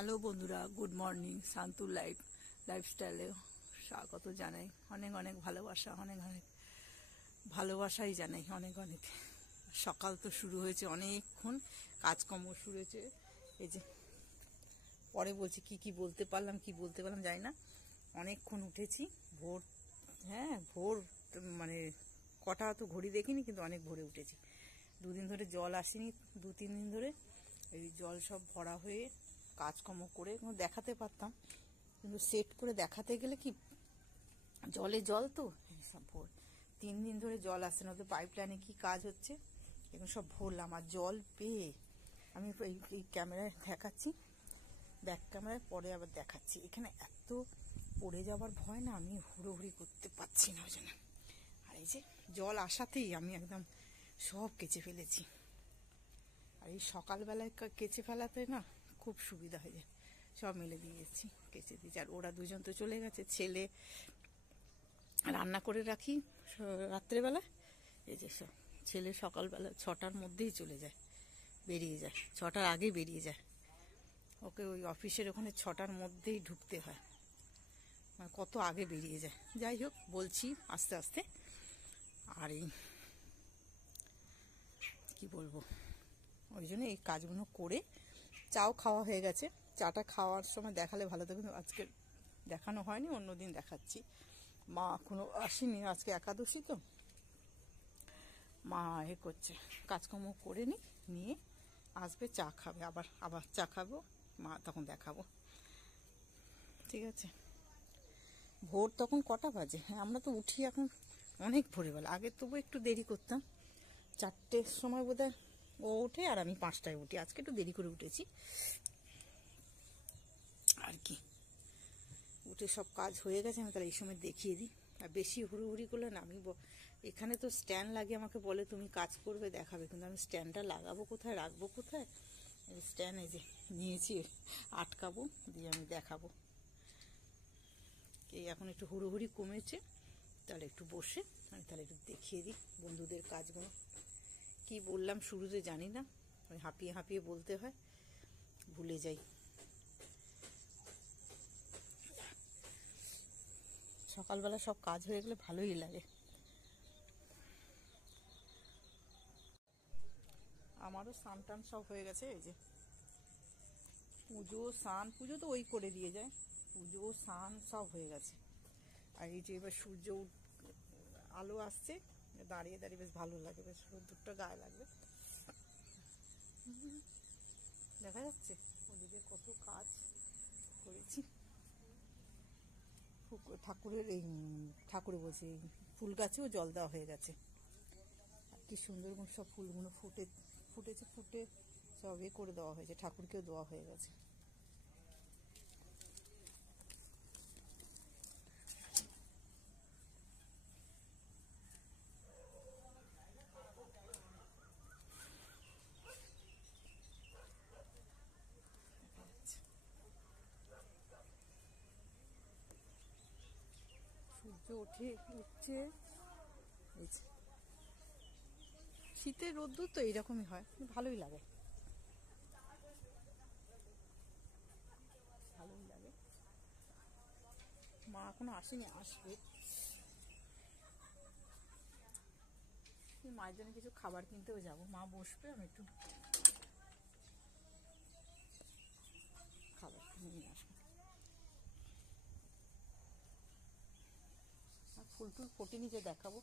Hello বন্ধুরা, good morning. শান্তুর লাইফস্টাইলে স্বাগত জানাই। অনেক অনেক ভালোবাসা, অনেক অনেক ভালোবাসাই জানাই, অনেক অনেক। সকাল তো শুরু হয়েছে, অনেকক্ষণ কাজকর্ম শুরু হয়েছে। এই যে পরে বলছি কি বলতে পারলাম জানি না। অনেকক্ষণ উঠেছি, ভোর ভোর মানে কটা তো ঘড়ি দেখিনি, কিন্তু অনেক ভোরে উঠেছি। দুদিন ধরে জল আসেনি, 2-3 দিন ধরে এই জল সব ভরা হয়ে কাজকর্ম করে দেখাতে পারতাম, কিন্তু সেট করে দেখাতে গেলে কি জলে জল তো সব ভোর। 3 দিন ধরে জল আসছে না, ওদের পাইপ লাইনে কি কাজ হচ্ছে এখন সব ভরলাম। আর জল পেয়ে আমি এই ক্যামেরায় দেখাচ্ছি, ব্যাক ক্যামেরায় পরে আবার দেখাচ্ছি। এখানে এত পড়ে যাওয়ার ভয় না, আমি হুড়োহুড়ি করতে পারছি না ওই জন্য। আর এই যে জল আসাতেই আমি একদম সব কেচে ফেলেছি। আর এই সকালবেলায় কেচে ফেলাতে না খুব সুবিধা হয়ে যায়, সব মেলে দিয়েছি, কেচে দিয়েছি। আর ওরা দুজন তো চলে গেছে, ছেলে রান্না করে রাখি রাত্রেবেলা। এই যে সব ছেলে সকালবেলা 6টার মধ্যেই চলে যায়, বেরিয়ে যায়, 6টার আগেই বেরিয়ে যায়। ওকে ওই অফিসের ওখানে 6টার মধ্যেই ঢুকতে হয়, মানে কত আগে বেরিয়ে যায়। যাই হোক, বলছি আস্তে আস্তে। আর এই কি বলবো, ওই জন্য এই কাজগুলো করে চাও খাওয়া হয়ে গেছে। চাটা খাওয়ার সময় দেখালে ভালো থাকবে, কিন্তু আজকে দেখানো হয়নি, অন্যদিন দেখাচ্ছি। মা এখনো আসেনি, আজকে একাদশী তো। মা করছে, কাজকর্ম করে নিয়ে আসবে, চা খাবে, আবার চা খাবো, মা তখন দেখাবো, ঠিক আছে। ভোর তখন কটা বাজে? আমরা তো উঠি এখন অনেক ভোরবেলা। আগে তবু একটু দেরি করতাম, 4টের সময় বোধহয় ও ওঠে আর আমি 5টায় উঠি। আজকে একটু দেরি করে উঠেছি আর কি। উঠে সব কাজ হয়ে গেছে, আমি তাহলে এই সময় দেখিয়ে দিই। আর বেশি হুড়োহুড়ি করলে না, আমি এখানে তো স্ট্যান্ড লাগিয়ে আমাকে বলে তুমি কাজ করবে দেখাবে, কিন্তু আমি স্ট্যান্ডটা লাগাবো কোথায়, রাখবো কোথায়? স্ট্যান্ড এই যে নিয়েছি, আটকাবো দিয়ে আমি দেখাবো। এই এখন একটু হুড়োহুড়ি কমেছে, তাহলে একটু বসে আমি তাহলে একটু দেখিয়ে দিই বন্ধুদের কাজগুলো। কি বললাম শুরুতে জানি না, আমি হাঁপিয়ে হাঁপিয়ে বলতে হয়, ভুলে যাই। সকালবেলা সব কাজ হয়ে গেলে ভালোই লাগে। আমারও স্নান টান সব হয়ে গেছে। এই যে পুজো তো ওই করে দিয়ে যায়, পুজো স্নান সব হয়ে গেছে। আর এই যে এবার আলো আসছে, দাঁড়িয়ে দাঁড়িয়ে বেশ ভালো লাগে, বেশ রোদ্দুরটা গায়ে লাগবে। দেখা যাচ্ছে ওদিকে কত কাজ করেছি। ঠাকুরে বলছে ফুল গাছেও জল দেওয়া হয়ে গেছে। আর কি সুন্দর সব ফুলগুলো ফুটে সব করে দেওয়া হয়েছে, ঠাকুরকেও দেওয়া হয়ে গেছে। সূর্য উঠছে। শীতের রোদ্দুর তো এইরকমই হয়, ভালোই লাগে, ভালোই লাগে। মা এখনো আসেনি, আসবে। মায়ের জন্য কিছু খাবার কিনতেও যাবো, মা বসবে, আমি একটু খাবার নিয়ে আসবো। আর ফুল টুল ফোটেনি যে দেখাবো।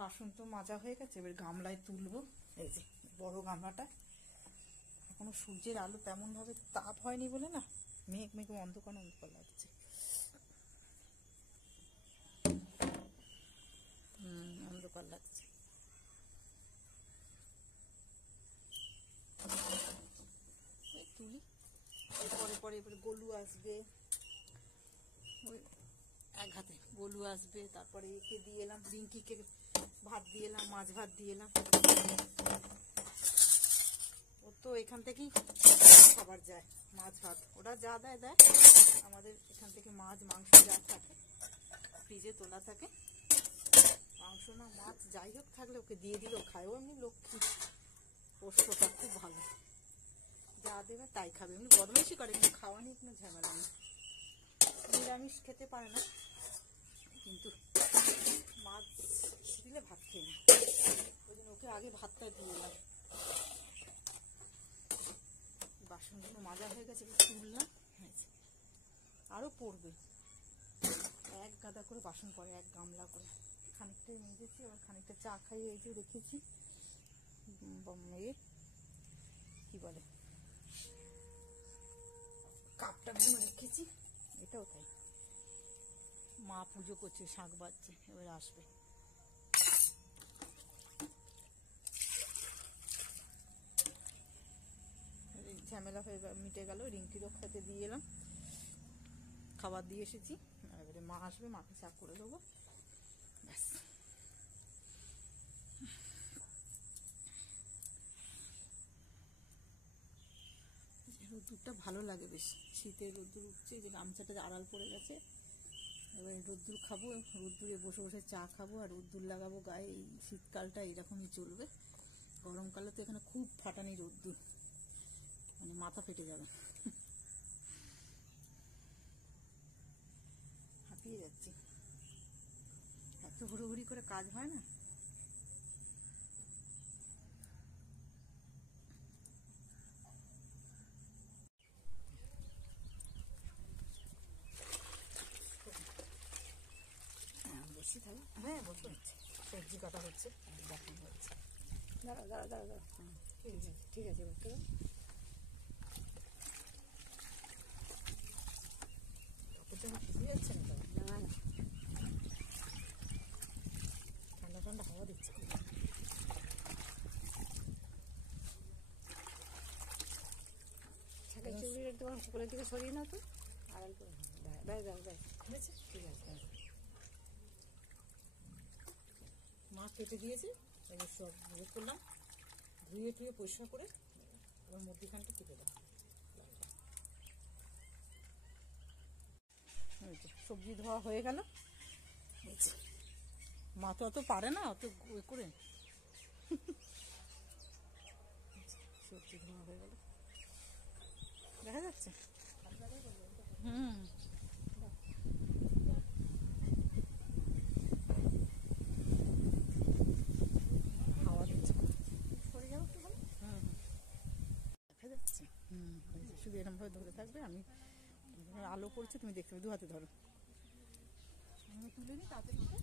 বাসন তো মাজা হয়ে গেছে, এবার গামলায় তুলবো। এই যে বড় গামলাটা, এখনো সূর্যের আলো তেমন ভাবে তাপ হয়নি বলে না, মেঘ অন্ধকার লাগছে। অন্ধকার লাগছে। তুলি পরে এবার গোলু আসবে, ওই এক হাতে গোলু আসবে। তারপরে একে দিয়ে এলাম, রিঙ্কিকে ভাত দিয়ে এলাম, মাছ ভাত দিয়ে এলাম। ও তো এখান থেকেই খাবার যায়, মাছ ভাত ওরা যা দেয় দেয়, আমাদের এখান থেকে মাছ মাংস যা থাকে ফ্রিজে তোলা থাকে, মাংস না মাছ যাই হোক থাকলে ওকে দিয়ে দিলেও খায়। ও এমনি লক্ষ্মী, পোষ্যটা খুব ভালো, যা দেবে তাই খাবে। এমনি বদমাইশি করে, কিন্তু খাওয়া নিয়ে কোনো ঝামেলা নেই। নিরামিষ খেতে পারে না, কিন্তু মাছ দিলে ভাত খেয়ে না, ওই জন্য ওকে আগে ভাতটা দিয়ে দিলাম। বাসনগুলো মাজা হয়ে গেছে, তুললাম, আরও পড়বে। এক গাদা করে বাসন পড়ে, এক গামলা করে। খানিকটাই মেজেছি, আবার খানিকটা চা খাইয়ে এই যে রেখেছি, কি বলে কাপটা গুলো রেখেছি, এটাও তাই। মা পুজো করছে, শাঁখ বাজছে, এবার আসবে। ঝামেলা হয়ে মিটে গেল, রিঙ্কিরও খেতে দিয়ে এলাম, খাবার দিয়ে এসেছি। এবারে মা আসবে, মাকে চা করে দেবো, ব্যাস। রোদ্দুরটা ভালো লাগে বেশি, শীতের রোদ্দুর উঠছে, যে গামছাটা আড়াল পড়ে গেছে। এবার রোদ্দুর খাবো, রোদ্দুরে বসে বসে চা খাবো আর রোদ্দুর লাগাবো গায়ে। এই শীতকালটা এরকমই চলবে। গরমকালে তো এখানে খুব ফাটানি রোদ্দুর, মানে মাথা ফেটে যাবে, হাঁপিয়ে যাচ্ছি। এত হুড়োহুড়ি করে কাজ হয় না। বেশি থাকে, হ্যাঁ বসে হচ্ছে, সবজি কাটা হচ্ছে, দেখানো হচ্ছে। দাঁড়া দাঁড়া দাঁড়া দাঁড়া, ঠিক আছে ঠিক আছে, বলতে শুকিয়ে যাচ্ছে না, না না, ঠান্ডা ঠান্ডা হাওয়া দিচ্ছে। চুড়ির তোমার কোলের দিকে সরিয়ে নাও তো, আড়াল করে দেয় দেয় দেয়, ঠিক আছে ঠিক আছে। মা কেটে দিয়েছে, এবার সব ইয়ে করলাম, ধুয়ে টুয়ে পরিষ্কার করে এবার মধ্যিখানটা কেটে দাও। সবজি ধোয়া হয়ে গেল। মা তো অত পারে না, অত করে সবজি ধোয়া হয়ে গেল, দেখা যাচ্ছে। হাওয়া দিচ্ছে, সরে যাবো একটু, দেখা যাচ্ছে। শুধু এরকম ভাবে ধরে থাকবে, আমি আলো পড়ছে, তুমি দেখতে পাবে, দু হাতে ধরো, তুলে নি তাড়াতাড়ি করে।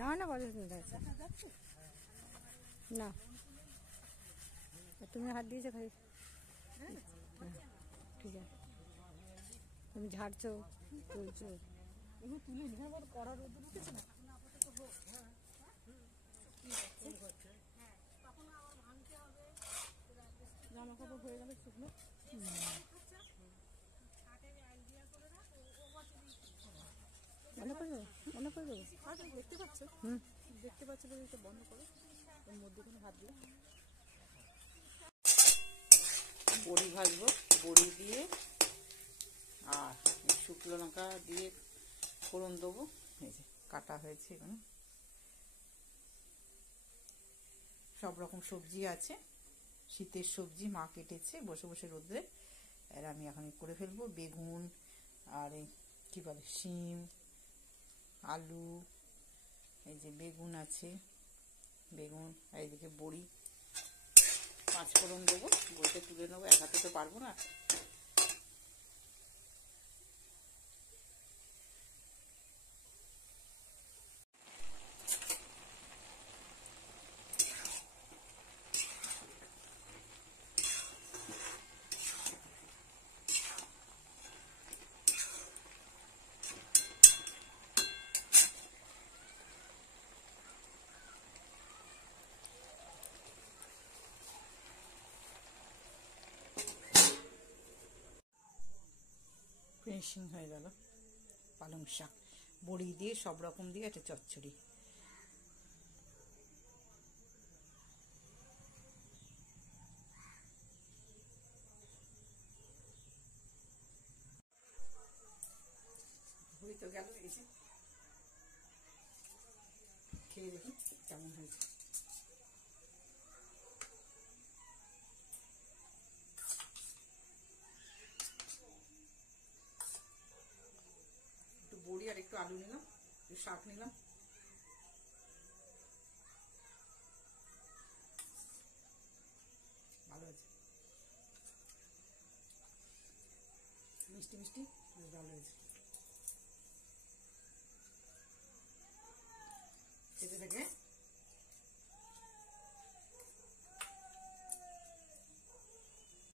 না না বাজে না, তুমি হাত দিয়েছো খাই, ঠিক আছে। তুমি ঝাড়ছো, তুলছো, এগুলো তুলে নিয়ে আবার কড়া রোদ উঠেছে না, জামা কাপড় হয়ে গেলে শুকনো। মনে করে দেবো, মনে করে দেবো, দেখতে পাচ্ছ, দেখতে পাচ্ছ, এটা বন্ধ করো, ওর মধ্যে কোনো হাত দিয়ে। বড়ি ভাজবো, বড়ি দিয়ে আর শুকনো লঙ্কা দিয়ে ফোড়ন দেবো। এই যে কাটা হয়েছে, এখানে সব রকম সবজি আছে, শীতের সবজি মা কেটেছে বসে বসে রোদ্রে, আর আমি এখন করে ফেলবো। বেগুন আর এই কি বলে শিম, আলু, এই যে বেগুন আছে, বেগুন, আর এইদিকে বড়ি, 5 ফোড়ন দেবো, বইতে তুলে নেবো, এক হাতে তো পারবো না। ফিনিশিং হয়ে গেল পালং শাক। বড়ি দিয়ে সব রকম দিয়ে একটা চচ্চড়ি। হয়ে তো গেল, এই যে খেয়ে দেখি কেমন হয়েছে। একটু বড়ি আর একটু আলু নিলাম, একটু শাক নিলাম, ভালো আছে, মিষ্টি মিষ্টি, বেশ ভালো হয়েছে।